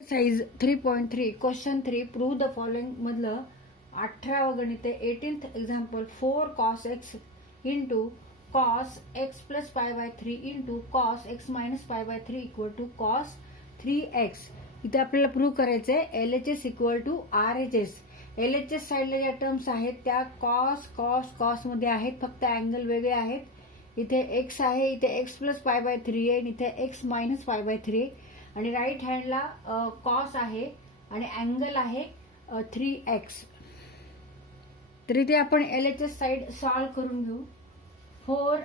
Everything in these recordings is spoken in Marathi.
Size 3.3 question 3 prove the following मधलं 18व गणित आहे 18th example 4 cos x into cos x plus pi by 3 into cos x minus pi by 3 equal to cos 3x. इथे आपल्याला प्रूव्ह करायचं आहे LHS equal to RHS. LHS साईडला ज्या टर्म्स आहेत त्या cos मध्ये आहेत, फक्त अँगल वेगळे आहेत. इथे x आहे, इथे x प्लस पाय बाय 3 आहे आणि इथे x मायनस पाय बाय 3 आहे. आणि राईट हँडला कॉस आहे आणि अँगल आहे 3x. तर इथे आपण LHS साइड सॉल्व करून घेऊ. 4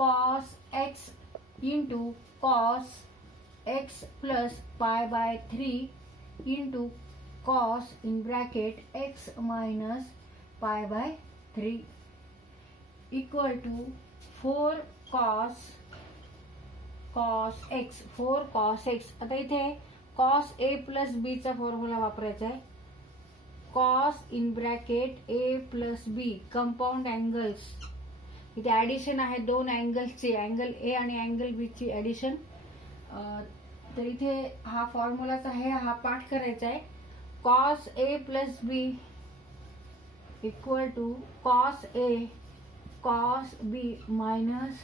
cos x into cos x plus pi by 3 into cos in bracket x minus pi by 3 equal to 4 cos x 4 cos x. आता इथे cos a प्लस b चा फॉर्म्युला वापरायचा आहे. cos in bracket a plus b compound angles. इथे ऍडिशन आहे दोन अँगल्सची, अँगल a आणि अँगल b ची ऍडिशन. तर इथे हा फॉर्म्युलाच आहे, हा पाठ करायचा आहे. cos a plus b equal to cos a cos b minus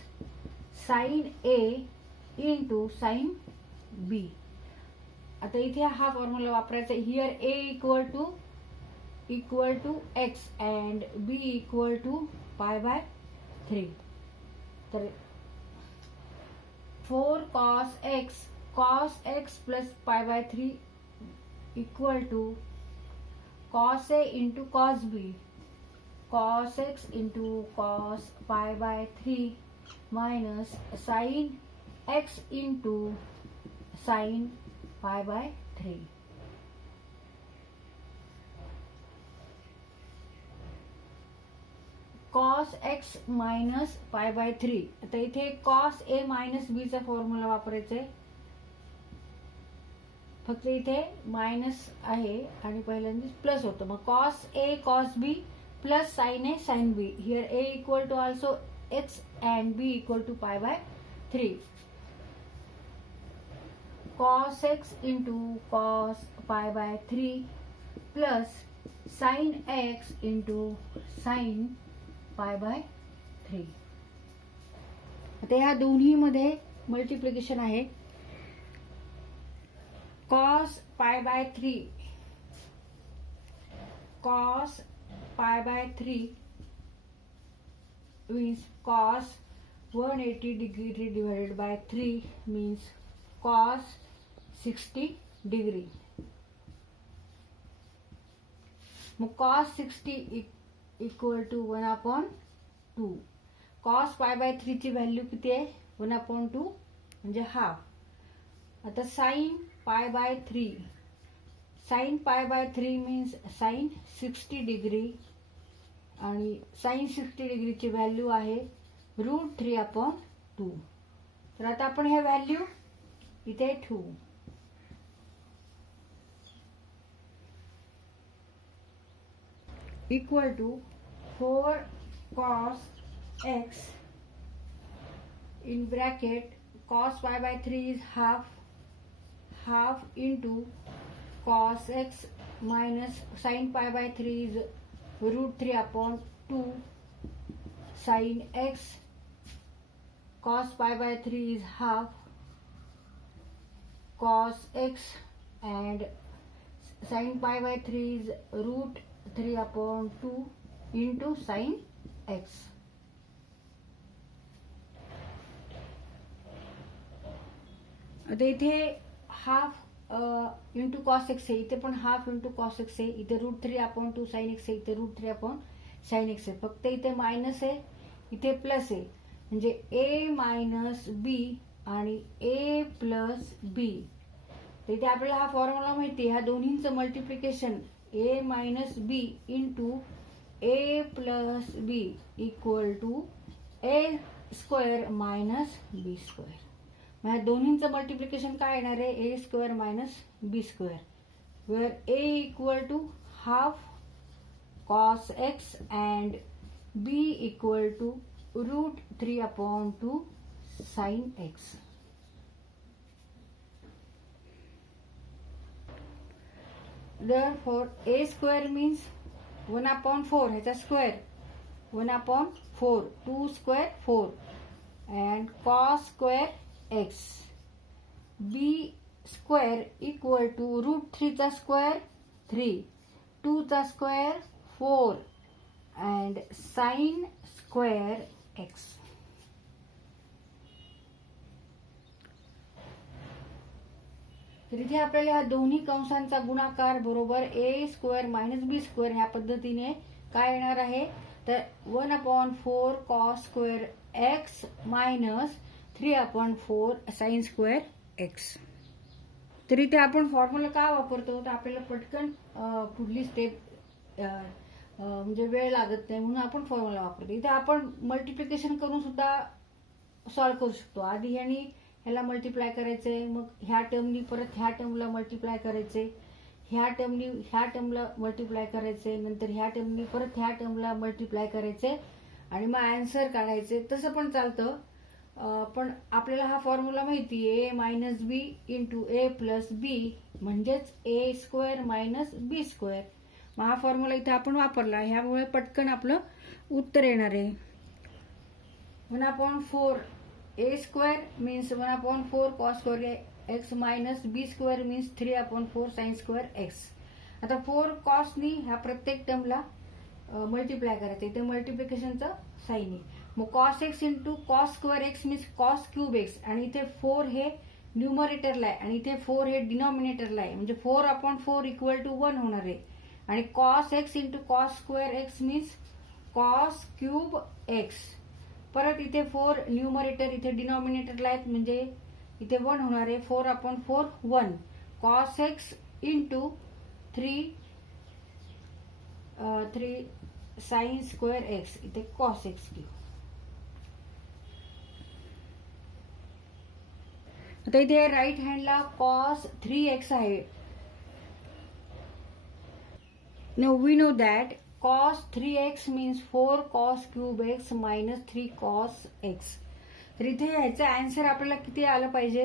sine a into sine B. आता इथे हा फॉर्म्युला वापरायचा. Here a equal to x and b equal to pi by 3. तर 4 cos x plus pi by 3 equal to cos a into cos b cos x into cos pi by 3 minus sine x into sine pi by 3. cos x minus pi by 3. आता इथे cos a मायनस b चा फॉर्म्युला वापरायचा आहे. फक्त इथे मायनस आहे आणि पहिल्यांदा प्लस होतं. मग cos a cos b plus sine a sine b. Here a equal to also x and b equal to pi by 3. cos x into cos pi by 3 plus sine x into sine pi by 3. आता ह्या दोन्ही मध्ये मल्टिप्लिकेशन आहे. cos pi by 3 cos pi by 3 means cos 180 degree divided by 3 means cos 60 degree. मग cos 60 equal to 1/2. cos pi by 3 ची व्हॅल्यू किती आहे? 1/2 म्हणजे हाफ. आता sine pi by 3 sine pi by 3 means sine 60 degree आणि साइन 60 डिग्रीची व्हॅल्यू आहे √3/2. तर आता आपण हे व्हॅल्यू इथे ठेवू. Equal to 4 cos x in bracket cos pi by 3 is half into cos x minus sine pi by 3 is √3/2 sin x cos pi by 3 is half cos x and sin pi by 3 is √3/2 into sin x. आता इथे हाफ इंटू कॉस एक्स आहे, इथे पण हाफ इंटू कॉस एक्स आहे, इथे √3/2 साइन एक्स आहे, इथे √3/sin x आहे. फक्त इथे मायनस आहे, इथे प्लस आहे. म्हणजे a मायनस बी आणि a प्लस बी. तर इथे आपल्याला हा फॉर्म्युला माहिती आहे. ह्या दोन्हींचं multiplication a minus B into a plus B equal to a square minus B square. मग ह्या दोन्हींचं मल्टिप्लिकेशन काय येणार आहे? a square minus B square, where a equal to half cos x and b equal to √3/2 sin x. Therefore a square means 1/4 ह्याचा square 1/4 2 square 4 and cos square x. b square equal to √3 चा स्क्वेअर 3 2 चा square 4 and sin square x. तर इथे आपल्याला ह्या दोन्ही कंसांचा गुणाकार बरोबर a square minus B square ह्या पद्धतीने काय येणार आहे तर 1/4 cos square x minus 3/4 sin square x. तर इथे आपण फॉर्म्युला का वापरतो तर आपल्याला पटकन पुढली स्टेप म्हणजे वेळ लागत नाही म्हणून आपण फॉर्म्युला वापरतो. इथे आपण मल्टिप्लिकेशन करून सुद्धा सॉल्व्ह करू शकतो. आधी ह्याला मल्टिप्लाय करायचे मग ह्या टर्मनी परत ह्या टर्मला मल्टिप्लाय करायचे ह्या टर्मला मल्टिप्लाय करायचे नंतर ह्या टर्मनी परत ह्या टर्मला मल्टिप्लाय करायचे आणि मग आन्सर काढायचे. तसं पण चालतं पण आपल्याला हा फॉर्म्युला माहिती आहे a minus B into a plus B म्हणजेच a square minus B square. मग हा फॉर्म्युला इथे आपण वापरला ह्यामुळे पटकन आपलं उत्तर येणार आहे. 1/4 a square means 1/4 cos square x minus b square means 3/4 sin square x. आता 4 cos नी ह्या प्रत्येक टर्मला मल्टिप्लाय करायचं इथे मल्टिप्लिकेशनचं साइन आहे. मग cos x into cos square x means cos cube x आणि इथे 4 हे न्यूमरेटरला आहे आणि इथे 4 हे डिनॉमिनेटरला आहे म्हणजे 4/4 इक्वल टू 1 होणार आहे आणि cos x into cos square x means cos cube x. परत इथे 4 न्यूमरेटर इथे डिनॉमिनेटरला आहेत म्हणजे इथे 1 होणार आहे 4/4 1 cos x into 3 sin square x इथे cos x घेऊ. आता इथे राईट हँडला cos 3x आहे. Now we know that cos 3x means 4 cos cube x minus 3 cos x. तर इथे ह्याचं आन्सर आपल्याला किती आलं पाहिजे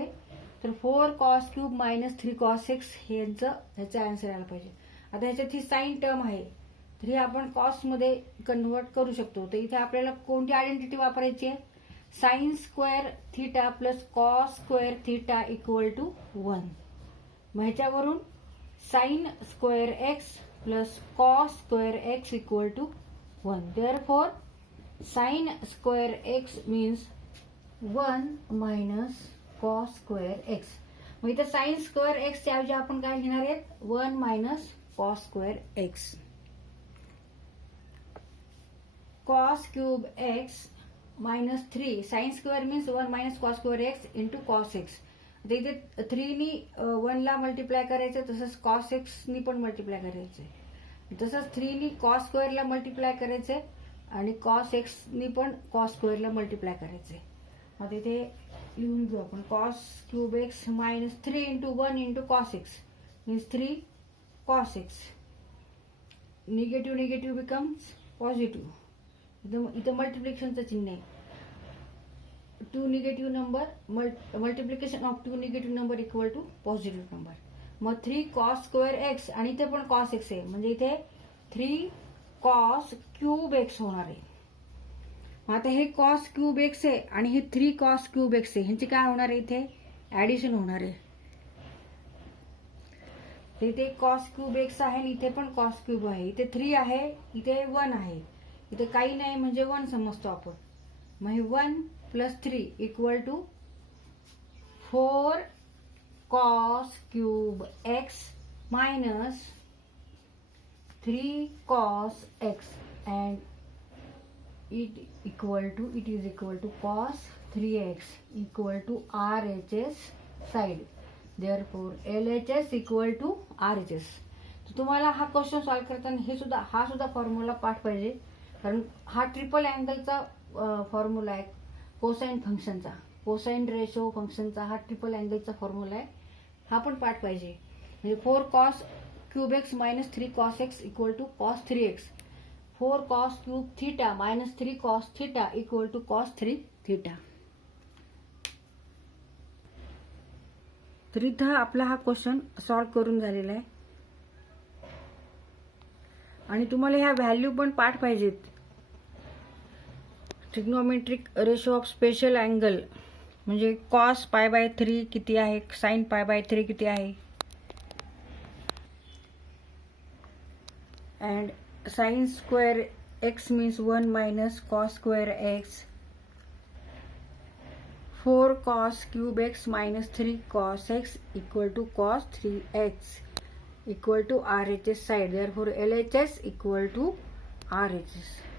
तर 4 cos cube minus 3 cos x ह्याचं आन्सर आलं पाहिजे. आता ह्याच्यात ही साइन टर्म आहे तर हे आपण कॉस मध्ये कन्वर्ट करू शकतो. तर इथे आपल्याला कोणती आयडेंटिटी वापरायची आहे sine square theta plus cos square theta equal to 1. मग ह्याच्यावरून sine square x plus cos square x equal to 1. Therefore, sin square x means 1 minus cos square x. मग इथे sin square x च्या ऐवजी आपण काय लिहिणार आहेत 1 minus cos square x. Cos cube x minus 3 sin square means 1 minus cos square x into cos x. आता इथे 3 नी 1 ला मल्टिप्लाय करायचं तसंच cos x नी पण मल्टिप्लाय करायचं तसंच 3 नी cos स्क्वेअर ला मल्टिप्लाय करायचे आणि cos x नी पण cos स्क्वेअर ला मल्टिप्लाय करायचे. आता इथे लिहून घेऊ आपण cos cube x minus 3 into 1 into cos x means 3 cos x. Negative becomes positive. इथं मल्टिप्लिकेशनचं चिन्ह आहे. Two negative number multiplication of two negative number equal to positive number. मग 3 cos स्क्वेअर एक्स आणि इथे पण cos x आहे म्हणजे इथे 3 cos क्यूब x होणार आहे. आता हे cos क्यूब x आहे आणि हे 3 cos क्यूब x आहे ह्यांची काय होणार आहे इथे ऍडिशन होणार आहे. इथे cos क्यूब x आहे आणि इथे पण cos क्यूब आहे. इथे 3 आहे इथे 1 आहे इथे काही नाही म्हणजे 1 समजतो आपण. मग हे 1 plus 3 equal to 4 cos cube x minus 3 cos x and it is equal to cos 3x equal to RHS side. Therefore LHS equal to RHS. तर तुम्हाला हा क्वेश्चन सॉल्व्ह करताना हा सुद्धा फॉर्म्युला पाठ पाहिजे कारण हा ट्रिपल अँगलचा फॉर्म्युला आहे. कोसाइन फंक्शनचा कोसाइन रेशो फंक्शनचा हा ट्रिपल अँगलचा फॉर्म्युला आहे. हा पण पाठ पाहिजे म्हणजे 4 cos cube x minus 3 cos x equal to cos 3x. 4 cos cube theta minus 3 cos theta equal to cos 3 theta. तर इथं आपला हा क्वेश्चन सॉल्व्ह करून झालेला आहे. आणि तुम्हाला ह्या व्हॅल्यू पण पाठ पाहिजेत. Trigonometric ratio of special angle म्हणजे कॉस पाय बाय 3 किती आहे, साइन पाय बाय 3 किती आहे, and sin square x means 1 minus cos square x. 4 cos cube x minus 3 cos x equal to cos 3x equal to RHS side. Therefore LHS equal to RHS.